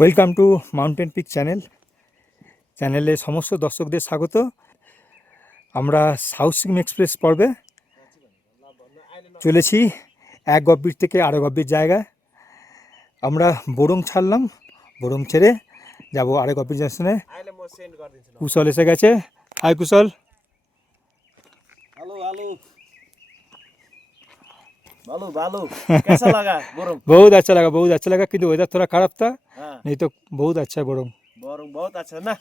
Welcome to mountain peak চ্যানেলে সমস্ত দর্শকদের স্বাগত। আমরা সাউথ সিকিম এক্সপ্রেস পর্বে চলেছি এক গব্বির থেকে আরো গব্বির জায়গায়। আমরা বোরং ছাড়লাম, বোরং ছেড়ে যাব আরো গব্বির স্টেশনে। কুশল এসে গেছে। হাই কুশল। बहुत अच्छा लगा কিন্তু ওয়েদার थोड़ा खराब था, नहीं तो बहुत अच्छा है बोरंग। बहुत अच्छा ना।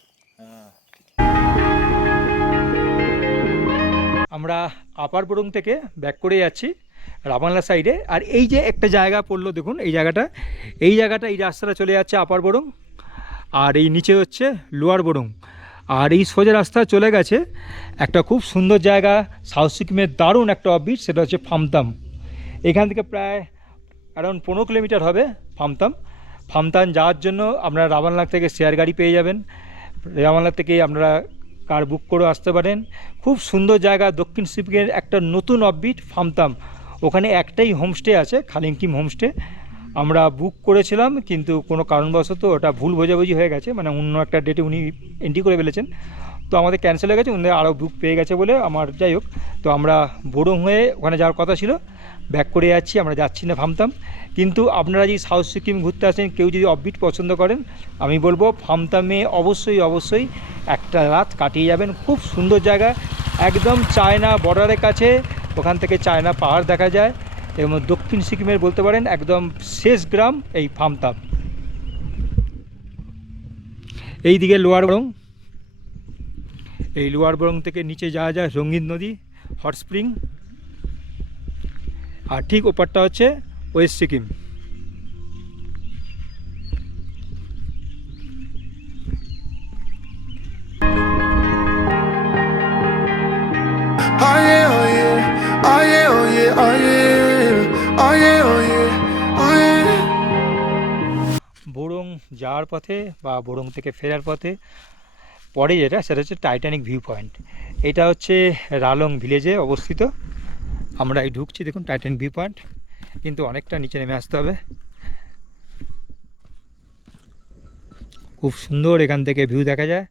আমরা আপার বোরং থেকে ব্যাক করে যাচ্ছি রাবাংলা সাইডে। আর এই যে একটা জায়গা পড়লো দেখুন, এই জায়গাটা এই রাস্তাটা চলে যাচ্ছে আপার বোরং, আর এই নিচে হচ্ছে লোয়ার বোরং। আর এই সোজা রাস্তা চলে গেছে একটা খুব সুন্দর জায়গা, সাউথ সিকিমের দারুণ একটা অফবিট, সেটা হচ্ছে ফামতাম। এখান থেকে প্রায় অ্যারাউন্ড 15 কিলোমিটার হবে ফামতাম যাওয়ার জন্য আপনারা রাবাংলা থেকে শেয়ার গাড়ি পেয়ে যাবেন। রাবাংলা থেকে আপনারা কার বুক করে আসতে পারেন। খুব সুন্দর জায়গা, দক্ষিণ সিকিমের একটা নতুন অফবিট ফামতাম। ওখানে একটাই হোমস্টে আছে, খালিংকিম হোমস্টে। আমরা বুক করেছিলাম কিন্তু কোনো কারণবশত ওটা ভুল বোঝাবুঝি হয়ে গেছে, মানে অন্য একটা ডেটে উনি এন্ট্রি করে ফেলেছেন, তো আমাদের ক্যান্সেল হয়ে গেছে। উনি আরও বুক পেয়ে গেছে বলে আমার, যাই হোক, তো আমরা বোরং হয়ে ওখানে যাওয়ার কথা ছিল, ব্যাক করে যাচ্ছি। আমরা যাচ্ছি না ফামতাম। কিন্তু আপনারা যদি সাউথ সিকিম ঘুরতে আসেন, কেউ যদি অফবিট পছন্দ করেন, আমি বলবো ফামতামে অবশ্যই একটা রাত কাটিয়ে যাবেন। খুব সুন্দর জায়গা, একদম চায়না বর্ডারের কাছে, ওখান থেকে চায়না পাহাড় দেখা যায় এবং দক্ষিণ সিকিমের বলতে পারেন একদম শেষ গ্রাম এই ফামতাম। এই দিকে লোয়ার বোরং, এই লোয়ার বোরং থেকে নিচে যাওয়া যায় রঙিন নদী, হট স্প্রিং, আর ঠিক ওপারটা হচ্ছে ওয়েস্ট সিকিম। বোরং যাওয়ার পথে বা বোরং থেকে ফেরার পথে পরে যেটা, সেটা হচ্ছে টাইটানিক ভিউ পয়েন্ট। এটা হচ্ছে রালং ভিলেজে অবস্থিত। আমরা এই ঢুকছি, দেখুন টাইটানিক ভিউ পয়েন্ট, কিন্তু অনেকটা নিচে নেমে আসতে হবে। খুব সুন্দর এখান থেকে ভিউ দেখা যায়।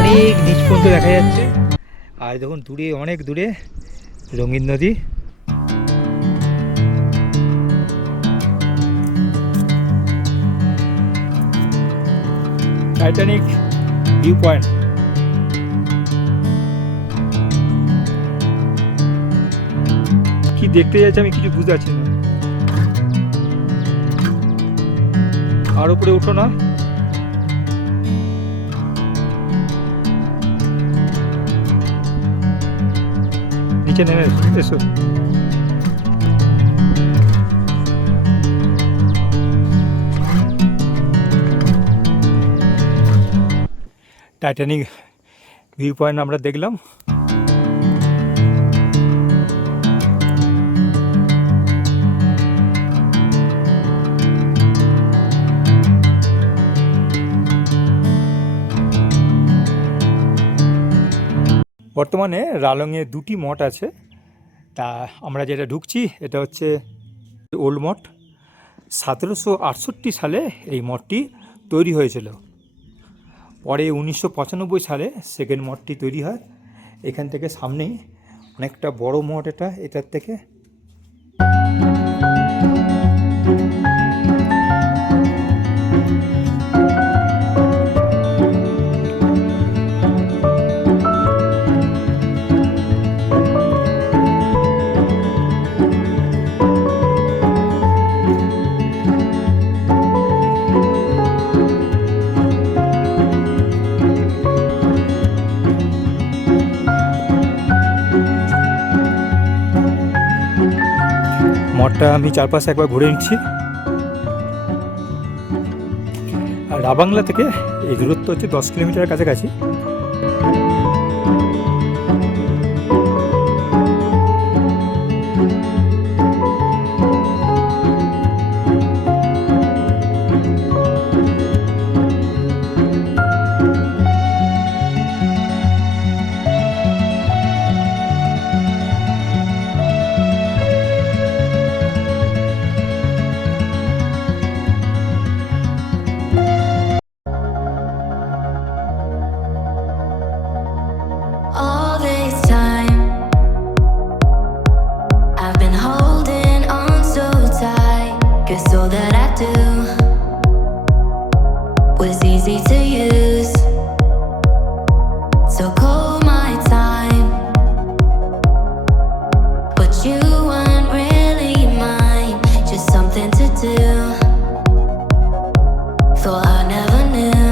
অনেক নিচ পর্যন্ত দেখা যাচ্ছে, আর দেখুন দূরে, অনেক দূরে রঙিন নদী। Titanic view point. কি দেখতে যাচ্ছে আমি কিছু বুঝতে পারছি না। আর উপরে উঠো না, নিচে নেমে এসো। টাইটানিক ভিউ পয়েন্ট আমরা দেখলাম। বর্তমানে রালংয়ে দুটি মঠ আছে। তা আমরা যেটা ঢুকছি এটা হচ্ছে ওল্ড মঠ। 1768 সালে এই মঠটি তৈরি হয়েছিল। পরে 1995 সালে সেকেন্ড মঠটি তৈরি হয়। এখান থেকে সামনেই অনেকটা বড় মঠ এটার থেকে। মঠটা আমি চারপাশে একবার ঘুরে নিচ্ছি। আর রাবাংলা থেকে এই দূরত্ব হচ্ছে 10 কিলোমিটারের কাছাকাছি। All this time, I've been holding on so tight, 'cause all that I do was easy to use. So call my time, but you weren't really mine, just something to do. Thought I never knew.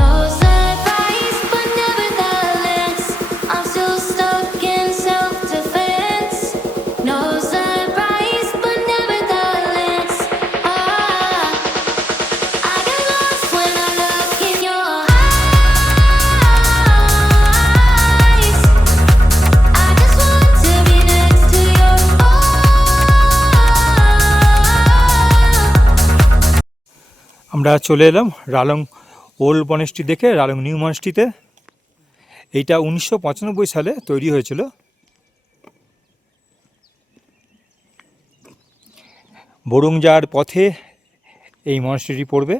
No surprise, but nevertheless, I'm still stuck in self-defense. No surprise, but nevertheless, I get lost when I look in your eyes. I just want to be next to your আমরা চলে এলাম Ralang old monastery দেখে Ralang new মনেস্ট্রিতে। এইটা 1995 সালে তৈরি হয়েছিল। বরুং যাওয়ার পথে এই মনেস্ট্রিটি পড়বে।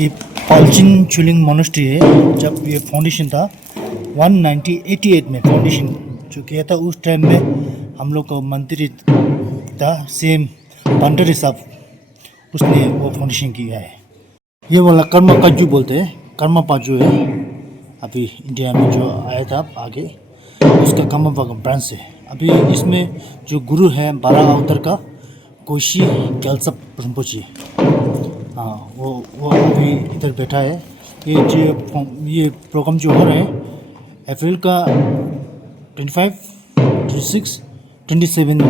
ये पालचिन चुलिंग मोनेस्ट्री है। जब ये फाउंडेशन था 1988 में फाउंडेशन जो किया था, उस टाइम में हम लोग को मंत्री था सेम पंडरी साहब, उसने वो फाउंडेशन किया है। ये वाला कर्मा काजू बोलते हैं, कर्मा पाजू है, अभी इंडिया में जो आया था आगे, उसका कर्मा ब्रांच है। अभी इसमें जो गुरु है 12 अवतार का कोशी गलसप रिम्पोची, हाँ वो अभी इधर बैठा है। ये प्रोग्राम जो हो रहा है अप्रैल का 25, 26, 27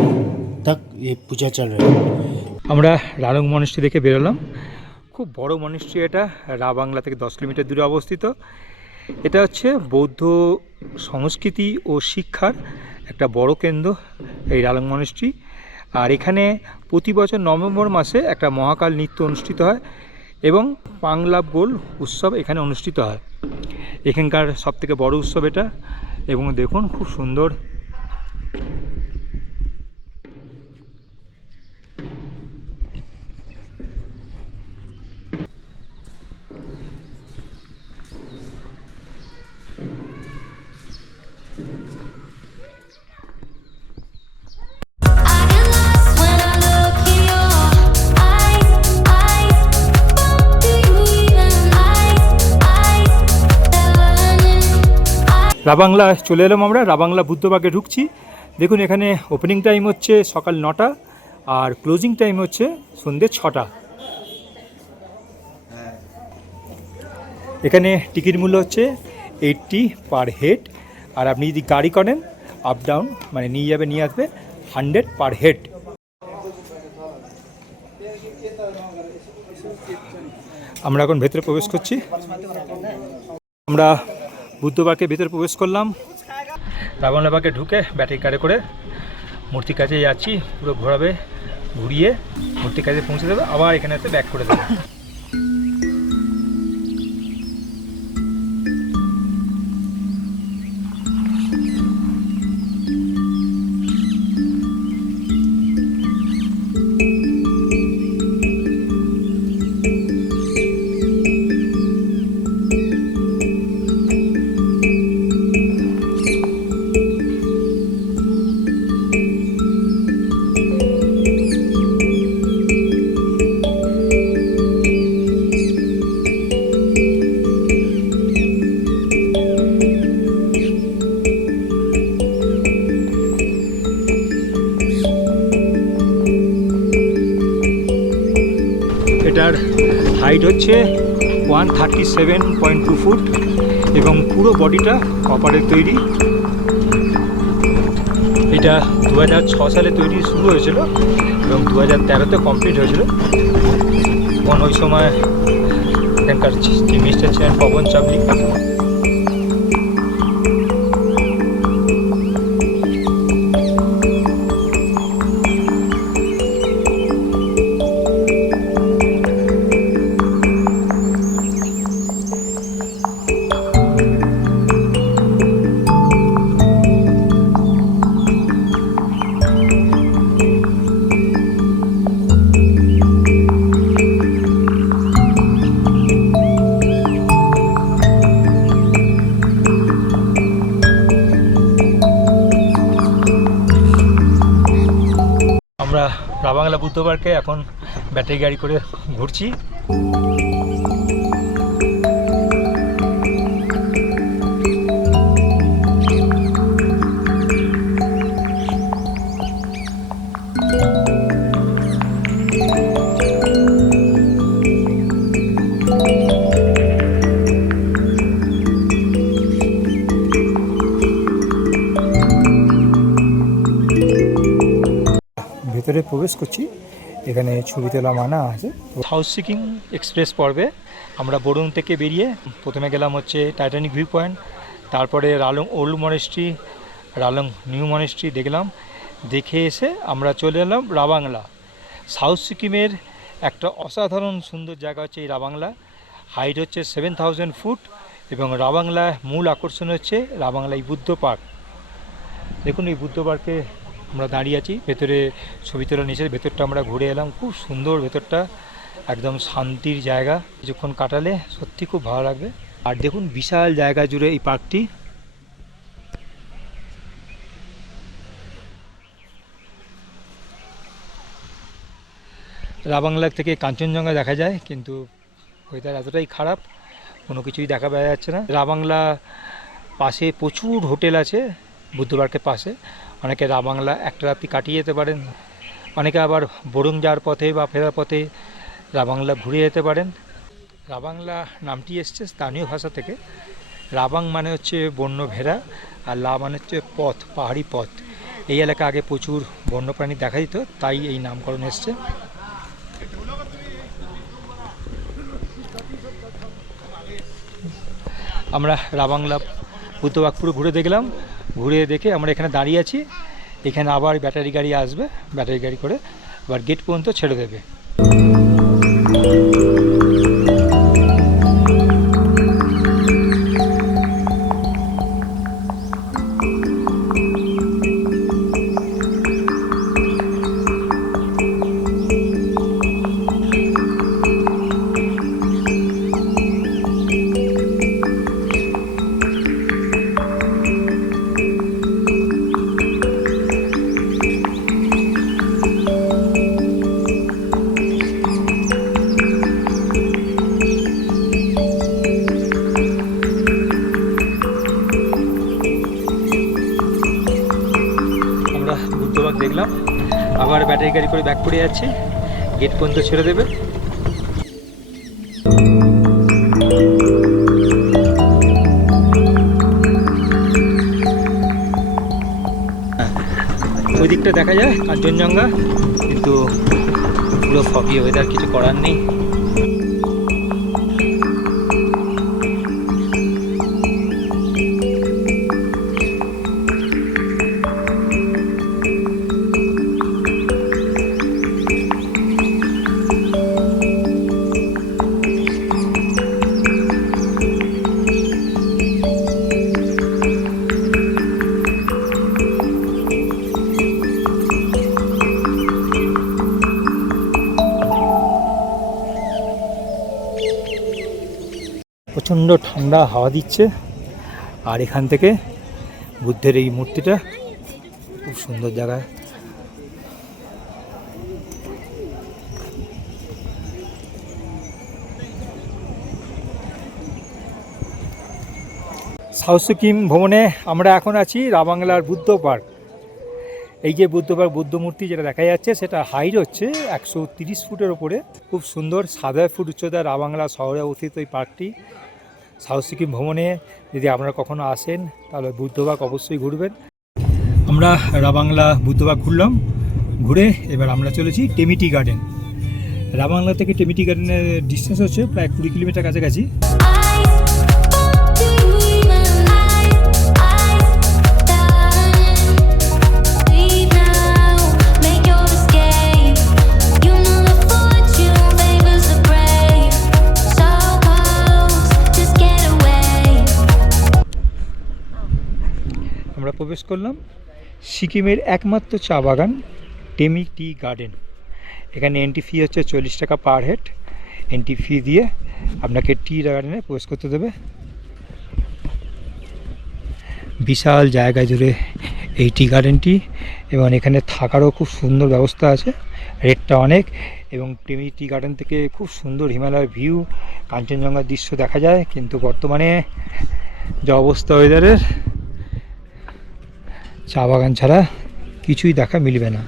तक ये पूजा चल रहा है। আমরা রালং মনেস্ট্রি দেখে বেরোলাম। খুব বড় মনেস্ট্রি এটা, রাবাংলা থেকে 10 কিলোমিটার দূরে অবস্থিত। এটা হচ্ছে বৌদ্ধ সংস্কৃতি ও শিক্ষার একটা বড় কেন্দ্র এই রালং মনেস্ট্রি। আর এখানে প্রতি বছর নভেম্বর মাসে একটা মহাকাল নৃত্য অনুষ্ঠিত হয় এবং পাংলাব গোল উৎসব এখানে অনুষ্ঠিত হয়। এখানকার সবথেকে বড় উৎসব এটা, এবং দেখুন খুব সুন্দর। I get lost when I look in your eyes. What do you even Ravangla চলে এলাম আমরা, রাবাংলা বুদ্ধবাগে ঢুকছি। দেখুন এখানে ওপেনিং টাইম হচ্ছে সকাল 9টা আর ক্লোজিং টাইম হচ্ছে সন্ধ্যে 6টা। এখানে টিকিট মূল্য হচ্ছে 80 পার হেড, আর আপনি যদি গাড়ি করেন আপ ডাউন মানে নিয়ে যাবে নিয়ে আসবে 100 পার হেড। আমরা এখন ভেতরে প্রবেশ করছি। আমরা বুদ্ধবাগে ভেতরে প্রবেশ করলাম। রাবাংলা বাগে ঢুকে ব্যাটারি কারে করে মূর্তির কাছে যাচ্ছি, পুরো ঘোরাবে, ঘুরিয়ে মূর্তির কাছে পৌঁছে দেবে, আবার এখানে এসে ব্যাক করে দেবে। এটার হাইট হচ্ছে 137.2 ফুট এবং পুরো বডিটা কপারের তৈরি। এটা 2006 সালে তৈরি শুরু হয়েছিল এবং 2013-তে কমপ্লিট হয়েছিল। তখন ওই সময় এখানকার চিফ মিনিস্টার ছিলেন পবন চাবলিক। আমরা রাবাংলা বুদ্ধবারকে এখন ব্যাটারি গাড়ি করে ঘুরছি। ভেতরে প্রবেশ করছি, এখানে ছবি তোলা মানা আছে। সাউথ সিকিম এক্সপ্রেস পর্বে আমরা বরুণ থেকে বেরিয়ে প্রথমে গেলাম হচ্ছে টাইটানিক ভিউ পয়েন্ট, তারপরে Ralang old monastery, Ralang new monastery দেখলাম। দেখে এসে আমরা চলে এলাম রাবাংলা। সাউথ সিকিমের একটা অসাধারণ সুন্দর জায়গা হচ্ছে এই রাবাংলা। হাইট হচ্ছে 7000 ফুট এবং রাবাংলায় মূল আকর্ষণ হচ্ছে রাবাংলা এই বুদ্ধ পার্ক। দেখুন এই বুদ্ধ পার্কে আমরা দাঁড়িয়ে আছি, ভেতরে ছবি তোলা নিচে, ভেতরটা আমরা ঘুরে এলাম, খুব সুন্দর ভেতরটা একদম শান্তির জায়গা, কিছুক্ষণ কাটালে সত্যি খুব ভালো লাগবে। আর দেখুন বিশাল জায়গা জুড়ে এই পার্কটি। রাবাংলা থেকে কাঞ্চনজঙ্ঘা দেখা যায়, কিন্তু ওয়েদার এতটাই খারাপ কোনো কিছুই দেখা পাওয়া যাচ্ছে না। রাবাংলা পাশে প্রচুর হোটেল আছে, বুদ্ধ পার্কের পাশে। অনেকে রাবাংলা একটা রাত্রি কাটিয়ে যেতে পারেন, অনেকে আবার বরুং যাওয়ার পথে বা ফেরার পথে রাবাংলা ঘুরে যেতে পারেন। রাবাংলা নামটি এসছে স্থানীয় ভাষা থেকে। রাবাং মানে হচ্ছে বন্য ভেড়া, আর লা মানে হচ্ছে পথ, পাহাড়ি পথ। এই এলাকা আগে প্রচুর বন্যপ্রাণী দেখা দিত, তাই এই নামকরণ এসছে। আমরা রাবাংলা বুদ্ধবাগ পুরো ঘুরে দেখলাম। ঘুরে দেখে আমরা এখানে দাঁড়িয়ে আছি। এখানে আবার ব্যাটারি গাড়ি আসবে, ব্যাটারি গাড়ি করে আবার গেট পর্যন্ত ছেড়ে দেবে। আমরা বুদ্ধবাগ দেখলাম, আবার ব্যাটারি গাড়ি করে ব্যাক করে যাচ্ছি, গেট পর্যন্ত ছেড়ে দেবে। ওই দিকটা দেখা যায় কাঞ্চনজঙ্ঘা, কিন্তু পুরো ফগি ওয়েদার, কিছু করার নেই। প্রচণ্ড ঠান্ডা হাওয়া দিচ্ছে, আর এখান থেকে বুদ্ধের এই মূর্তিটা খুব সুন্দর জায়গায়। সাউথ সিকিম ভ্রমণে আমরা এখন আছি রাবাংলার বুদ্ধ পার্ক। এই যে বুদ্ধ পার্ক, বুদ্ধ মূর্তি যেটা দেখা যাচ্ছে, সেটা হাইট হচ্ছে 130 ফুটের ওপরে। খুব সুন্দর, 7 ফুট উচ্চতা। রাবাংলা শহরে অবস্থিত এই পার্কটি। সাউথ সিকিম ভ্রমণে যদি আপনারা কখনো আসেন, তাহলে বুদ্ধ পার্ক অবশ্যই ঘুরবেন। আমরা রাবাংলা বুদ্ধ পার্ক ঘুরলাম, ঘুরে এবার আমরা চলেছি টেমিটি গার্ডেন। রাবাংলা থেকে টেমিটি গার্ডেনের ডিস্টেন্স হচ্ছে প্রায় 20 কিলোমিটার কাছাকাছি। আমরা প্রবেশ করলাম সিকিমের একমাত্র চা বাগান টেমি টি গার্ডেন। এখানে এন্ট্রি ফি হচ্ছে 40 টাকা পার হেড। এন্ট্রি ফি দিয়ে আপনাকে টি গার্ডেনে প্রবেশ করতে দেবে। বিশাল জায়গা জুড়ে এই টি গার্ডেনটি, এবং এখানে থাকারও খুব সুন্দর ব্যবস্থা আছে। রেটটা অনেক, এবং টেমি টি গার্ডেন থেকে খুব সুন্দর হিমালয়ের ভিউ, কাঞ্চনজঙ্ঘার দৃশ্য দেখা যায়। কিন্তু বর্তমানে যা অবস্থা ওয়েদারের, চা বাগান ছাড়া কিছুই দেখা মিলবে না।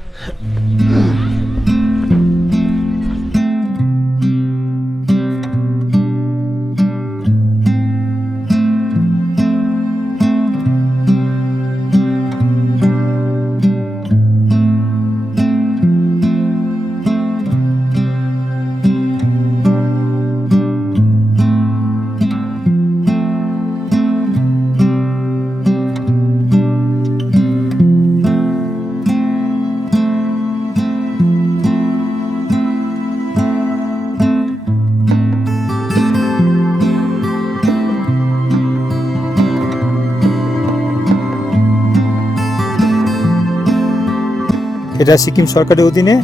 এটা সিকিম সরকারের অধীনে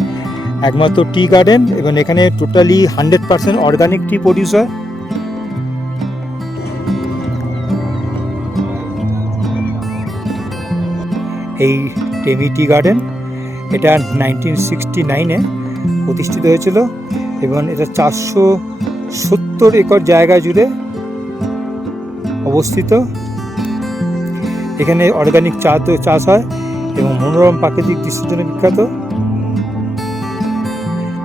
একমাত্র টি গার্ডেন, এবং এখানে টোটালি 100% অর্গানিক টি প্রডিউস হয়। এই টেমি টি গার্ডেন এটা 1969-এ প্রতিষ্ঠিত হয়েছিল এবং এটা 470 একর জায়গা জুড়ে অবস্থিত। এখানে অর্গানিক চাষ হয় এবং মনোরম প্রাকৃতিক দৃশ্যের জন্য বিখ্যাত।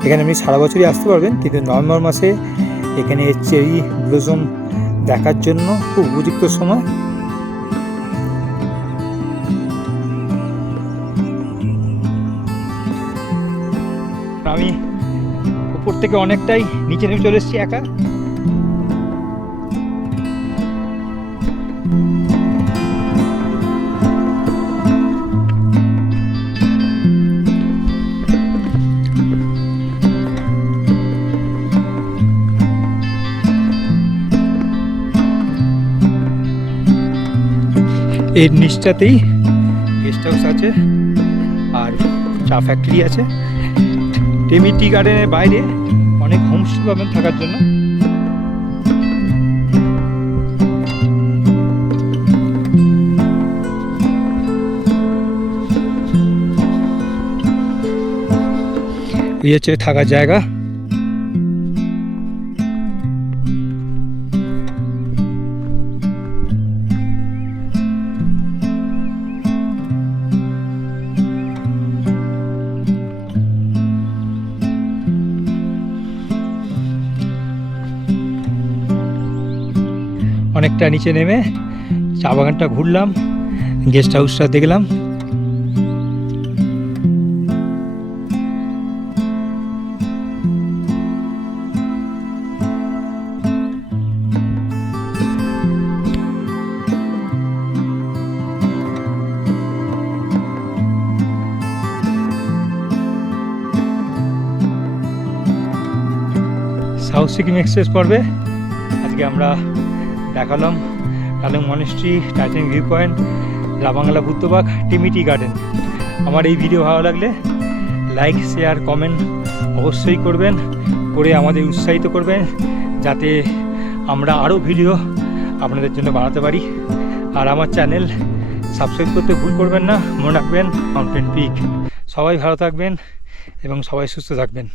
এখানে আপনি সারা বছরই আসতে পারবেন, কিন্তু নভেম্বর মাসে এখানে চেরি ব্লসম দেখার জন্য খুব উপযুক্ত সময়। আমি উপর থেকে অনেকটাই নিচে নেমে চলে এসেছি একা। এর নিচটাতেই গেস্ট হাউস আছে আর চা ফ্যাক্টরি আছে। টেমি টি গার্ডেনের বাইরে অনেক হোমস্টে পাবেন থাকার জন্য। এই হচ্ছে থাকার জায়গা। অনেকটা নিচে নেমে চা বাগানটা ঘুরলাম, গেস্ট হাউসটা দেখলাম। সাউথ সিকিম এক্সপ্রেস পর্বে আজকে আমরা দেখালাম কালিং monastery, Titanic view point, Ravangla বুদ্ধবাগ, টেমি টি গার্ডেন। আমার এই ভিডিও ভালো লাগলে লাইক, শেয়ার, কমেন্ট অবশ্যই করবেন, করে আমাদের উৎসাহিত করবেন যাতে আমরা আরও ভিডিও আপনাদের জন্য বানাতে পারি। আর আমার চ্যানেল সাবস্ক্রাইব করতে ভুল করবেন না। মনে রাখবেন মাউন্টেন পিক। সবাই ভালো থাকবেন এবং সবাই সুস্থ থাকবেন।